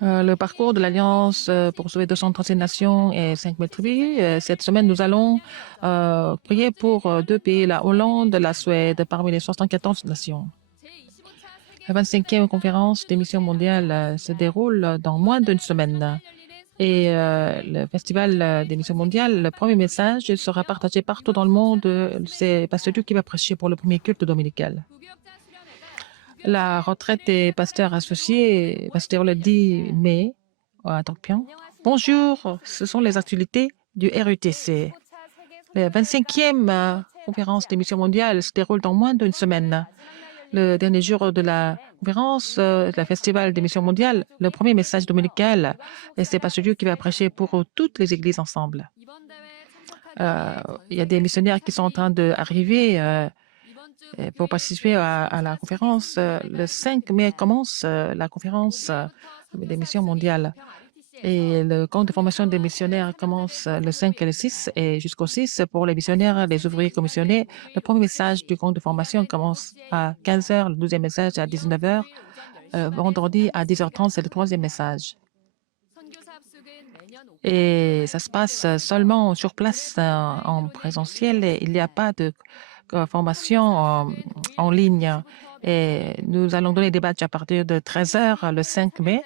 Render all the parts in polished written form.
Le parcours de l'Alliance pour sauver 237 nations et 5000 tribus. Cette semaine, nous allons prier pour deux pays, la Hollande et la Suède, parmi les 74 nations. La 25e conférence des missions mondiales se déroule dans moins d'une semaine. Et le Festival des missions mondiales, le premier message sera partagé partout dans le monde. C'est Pasteur Dieu qui va prêcher pour le premier culte dominical. La retraite des pasteurs associés va se dérouler le 10 mai à Tokyo. Bonjour, ce sont les actualités du RUTC. La 25e conférence des missions mondiales se déroule dans moins d'une semaine. Le dernier jour de la conférence, le Festival des missions mondiales, le premier message dominical, et c'est Pasteur Dieu qui va prêcher pour toutes les églises ensemble. Il y a des missionnaires qui sont en train d'arriver pour participer à la conférence. Le 5 mai commence la conférence des missions mondiales. Et le camp de formation des missionnaires commence le 5 et le 6 et jusqu'au 6 pour les missionnaires, les ouvriers commissionnés. Le premier message du camp de formation commence à 15 h, le deuxième message à 19 h. Vendredi à 10h30, c'est le troisième message. Et ça se passe seulement sur place en présentiel. Et il n'y a pas de formation en ligne. Et nous allons donner des badges à partir de 13 h le 5 mai.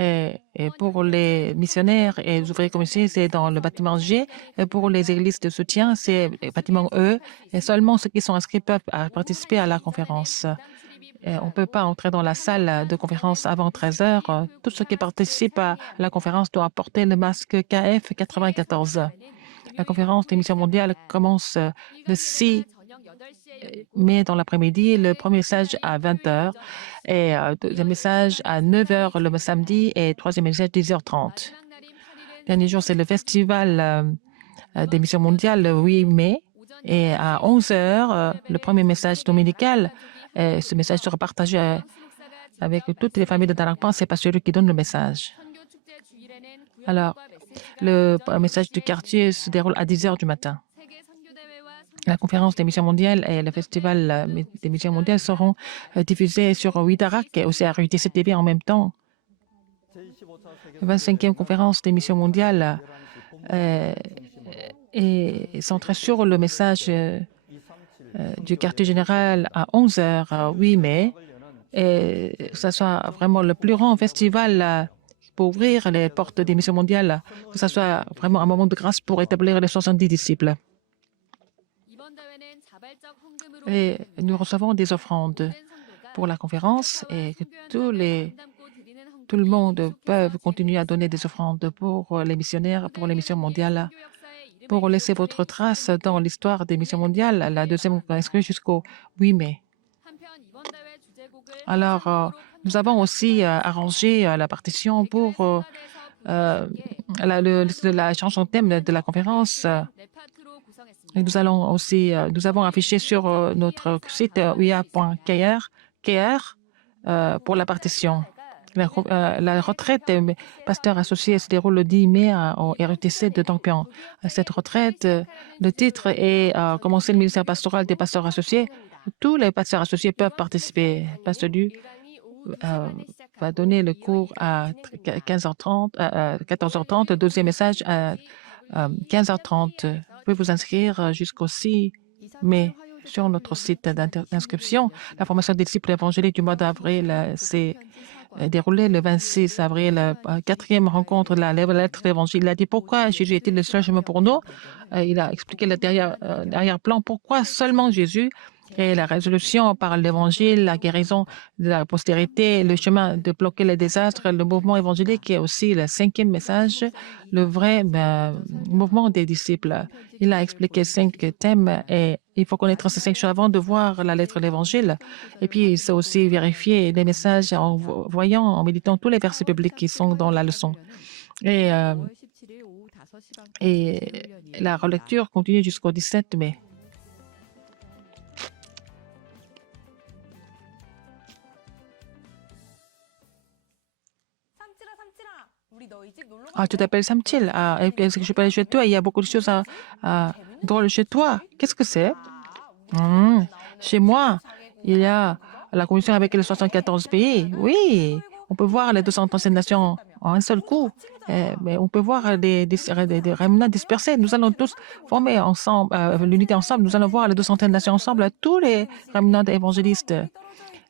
Et pour les missionnaires et les ouvriers commissionnés, c'est dans le bâtiment G. Et pour les églises de soutien, c'est le bâtiment E. Et seulement ceux qui sont inscrits peuvent participer à la conférence. On ne peut pas entrer dans la salle de conférence avant 13 h. Tous ceux qui participent à la conférence doivent porter le masque KF 94. La conférence des missions mondiales commence le 6 mai dans l'après-midi, le premier message à 20 h et deuxième message à 9 h le samedi et troisième message à 10h30. Dernier jour, c'est le festival des missions mondiales le 8 mai et à 11 h, le premier message dominical. Ce message sera partagé avec toutes les familles de Darakpan. C'est pas celui qui donne le message. Alors, le message du quartier se déroule à 10 h du matin. La conférence des missions mondiales et le festival des missions mondiales seront diffusés sur Widarak et aussi à RUTC TV en même temps. La 25e conférence des missions mondiales est centrée sur le message du quartier général à 11 h 8 mai. Et que ce soit vraiment le plus grand festival pour ouvrir les portes des missions mondiales, que ce soit vraiment un moment de grâce pour établir les 70 disciples. Et nous recevons des offrandes pour la conférence et que tout le monde peut continuer à donner des offrandes pour les missionnaires, pour les missions mondiales, pour laisser votre trace dans l'histoire des missions mondiales. La deuxième est inscrite jusqu'au 8 mai. Alors, nous avons aussi arrangé la partition pour la chanson thème de la conférence. Et nous avons affiché sur notre site uia.kr pour la partition. La retraite des pasteurs associés se déroule le 10 mai au RUTC de Tongpyeong. À cette retraite, le titre est Commencer le ministère pastoral des pasteurs associés. Tous les pasteurs associés peuvent participer. Pasteur Du va donner le cours à 15h30, 14h30, le deuxième message à 15h30. Vous pouvez vous inscrire jusqu'au 6 mai sur notre site d'inscription. La formation des disciples évangéliques du mois d'avril s'est déroulée le 26 avril. Quatrième rencontre de la lettre d'évangile. Il a dit pourquoi Jésus était le seul chemin pour nous. Il a expliqué le derrière-plan pourquoi seulement Jésus. Et la résolution par l'évangile, la guérison de la postérité, le chemin de bloquer les désastres, le mouvement évangélique et aussi le cinquième message, le vrai mouvement des disciples. Il a expliqué 5 thèmes et il faut connaître ces 5 choses avant de voir la lettre de l'évangile. Et puis, il faut aussi vérifier les messages en voyant, en méditant tous les versets bibliques qui sont dans la leçon. Et la relecture continue jusqu'au 17 mai. Ah, tu t'appelles Samtil. Est-ce que je peux aller chez toi? Il y a beaucoup de choses drôles chez toi. Qu'est-ce que c'est? Chez moi, il y a la commission avec les 74 pays. Oui, on peut voir les 237 nations en un seul coup, mais on peut voir des remnants dispersés. Nous allons tous former ensemble, l'unité ensemble. Nous allons voir les 200 nations ensemble, tous les remnants évangélistes.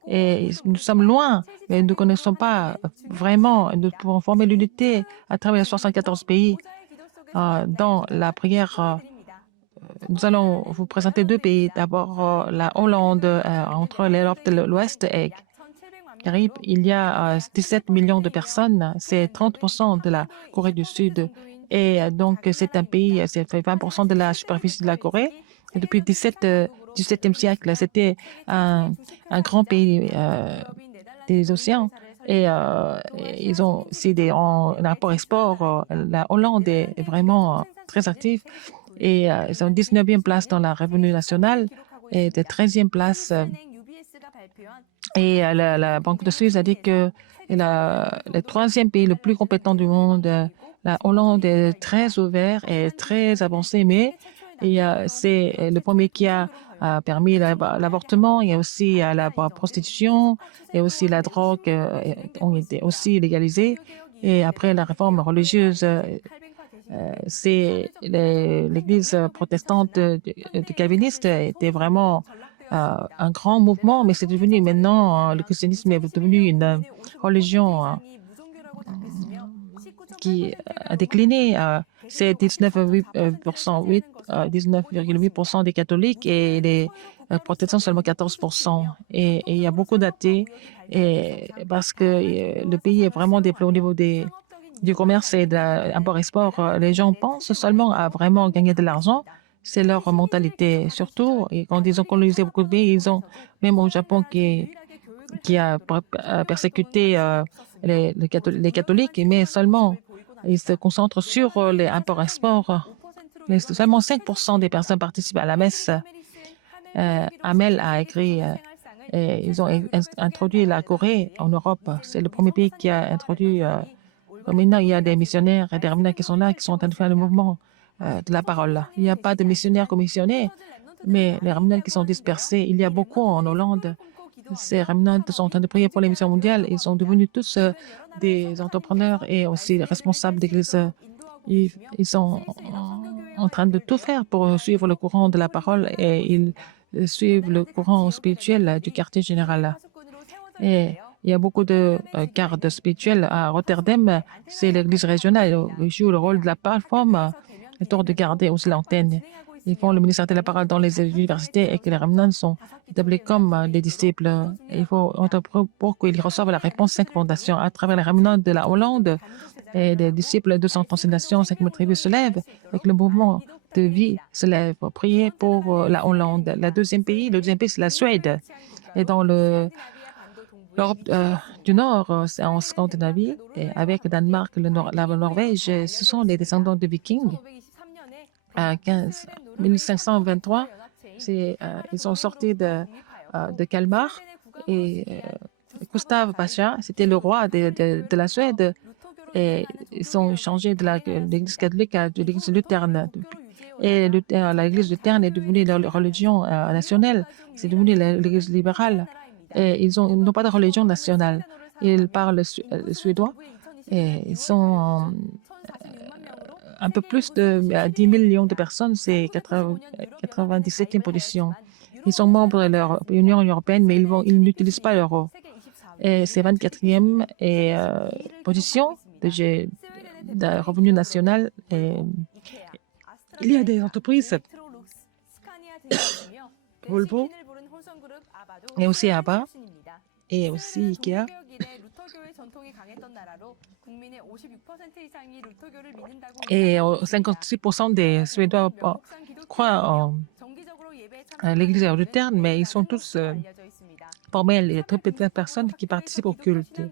Et nous sommes loin, mais nous ne connaissons pas vraiment. Nous pouvons former l'unité à travers les 74 pays. Dans la prière, nous allons vous présenter deux pays. D'abord, la Hollande, entre l'Europe de l'Ouest et Caraïbes. Il y a 17 millions de personnes. C'est 30% de la Corée du Sud. Et donc, c'est un pays, c'est 20% de la superficie de la Corée. Et depuis le 17e siècle, c'était un grand pays des océans. Et ils ont aussi en import-export. La Hollande est vraiment très active. Et ils ont 19e place dans la revenu national et de 13e place. Et la Banque de Suisse a dit que le troisième pays le plus compétent du monde, la Hollande est très ouvert et très avancé, mais c'est le premier qui a permis l'avortement. Il y a aussi la prostitution et aussi la drogue ont été aussi légalisées. Et après la réforme religieuse, c'est l'Église protestante de calviniste était vraiment un grand mouvement, mais c'est devenu maintenant, le christianisme est devenu une religion qui a décliné. C'est 19,8% des catholiques et les protestants seulement 14%. Et il y a beaucoup d'athées parce que le pays est vraiment développé au niveau du commerce et de l'import-export. Les gens pensent seulement à vraiment gagner de l'argent. C'est leur mentalité, surtout. Et quand ils ont colonisé beaucoup de pays, ils ont, même au Japon qui a persécuté les catholiques, mais seulement ils se concentrent sur les imports-exports. Seulement 5% des personnes participent à la messe. Amel a écrit, et ils ont introduit la Corée en Europe. C'est le premier pays qui a introduit. Maintenant, il y a des missionnaires et des rabbins qui sont là, qui sont en train de faire le mouvement de la parole. Il n'y a pas de missionnaires commissionnés, mais les rabbins qui sont dispersés, il y a beaucoup en Hollande. Ces remnants sont en train de prier pour les missions mondiales. Ils sont devenus tous des entrepreneurs et aussi responsables d'église. Ils sont en train de tout faire pour suivre le courant de la parole et ils suivent le courant spirituel du quartier général. Et il y a beaucoup de gardes spirituels à Rotterdam. C'est l'église régionale. Ils jouent le rôle de la plateforme, le tour de garder aussi l'antenne. Ils font le ministère de la parole dans les universités et que les remnants sont établis comme des disciples. Il faut entreprendre pour qu'ils reçoivent la réponse 5 fondations à travers les remnants de la Hollande et des disciples de 230 nations. 5 tribus se lèvent et que le mouvement de vie se lève pour prier pour la Hollande. Le deuxième pays, c'est la Suède. Et dans l'Europe du Nord, c'est en Scandinavie, et avec le Danemark, la Norvège, ce sont les descendants de Vikings. À 1523, ils sont sortis de Kalmar et Gustav Vasa, c'était le roi de la Suède et ils ont changé de l'église catholique à de l'église lutherne. Et l'église lutherne est devenue leur religion nationale, c'est devenu l'église libérale. Et ils n'ont pas de religion nationale. Ils parlent le suédois et ils sont un peu plus de 10 millions de personnes, c'est 97e position. Ils sont membres de l'Union européenne, mais ils n'utilisent pas l'euro. Et c'est 24e position de revenu national. Et il y a des entreprises, Volvo, et aussi ABBA, et aussi IKEA. Et 56% des Suédois croient à l'église lutherne, mais ils sont tous formés, les très peu de personnes qui participent au culte.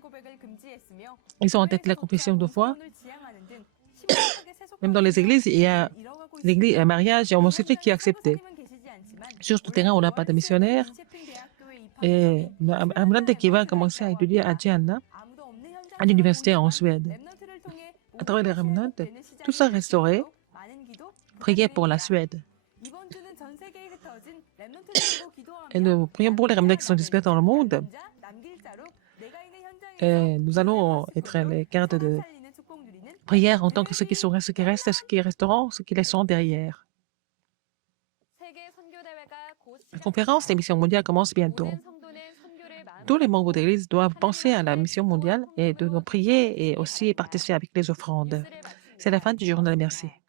Ils ont en tête la confession de foi. Même dans les églises, il y a l'église, un mariage et homosexuel qui est accepté. Sur ce terrain, on n'a pas de missionnaires. Et Amrande qui va commencer à étudier à Gianna, à l'université en Suède. À travers les remnantes, tout ça restauré, prier pour la Suède. Et nous prions pour les remnants qui sont dispersés dans le monde. Et nous allons être les gardes de 살리는 축복 누리는 prière en tant que 예를 ceux qui sont 들면 ceux qui restent, ceux qui resteront, ceux qui laisseront derrière. 세계 선교 대회가 곧 La conférence des 시작됩니다. missions mondiales commence bientôt. 모든 성도는 선교를 Tous 마음으로 les membres de 믿고 l'Église doivent penser à 하나님의 la 은혜 mission 기도와 mondiale et de 헌금으로 prier et 동참하시기 aussi 바랍니다. participer avec les offrandes. 뉴스를 C'est la 마칩니다. fin du journal. Merci. 고맙습니다.